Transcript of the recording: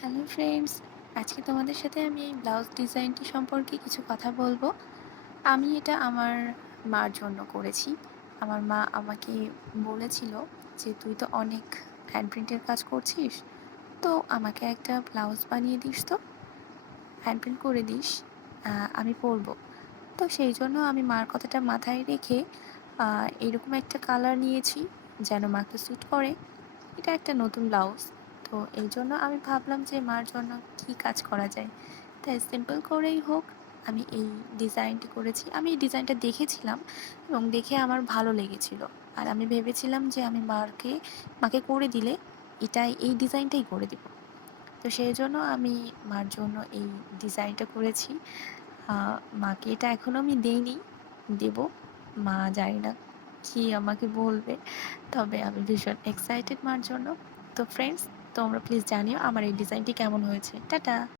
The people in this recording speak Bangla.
হ্যালো ফ্রেন্ডস, আজকে তোমাদের সাথে আমি এই ব্লাউজ ডিজাইনটি সম্পর্কে কিছু কথা বলবো। আমি এটা আমার মার জন্য করেছি। আমার মা আমাকে বলেছিল যে তুই তো অনেক হ্যান্ড প্রিন্টের কাজ করছিস, তো আমাকে একটা ব্লাউজ বানিয়ে দিস, তো হ্যান্ড প্রিন্ট করে দিস, আমি পরবো। তো সেই জন্য আমি মার কথাটা মাথায় রেখে এরকম একটা কালার নিয়েছি যেন মাকে স্যুট করে। এটা একটা নতুন ব্লাউজ, তো এই জন্য আমি ভাবলাম যে মার জন্য কী কাজ করা যায়, তাই সিম্পল করেই হোক আমি এই ডিজাইনটি করেছি। আমি এই ডিজাইনটা দেখেছিলাম এবং দেখে আমার ভালো লেগেছিল, আর আমি ভেবেছিলাম যে আমি মাকে করে দিলে এই ডিজাইনটাই করে দিব। তো সেই জন্য আমি মার জন্য এই ডিজাইনটা করেছি। মাকে এটা এখনও আমি দেইনি, দেব। মা জানি না কি আমাকে বলবে, তবে আমি ভীষণ এক্সাইটেড মার জন্য। তো ফ্রেন্ডস, তোমরা প্লিজ জানিও আমার এই ডিজাইনটি কেমন হয়েছে। টাটা।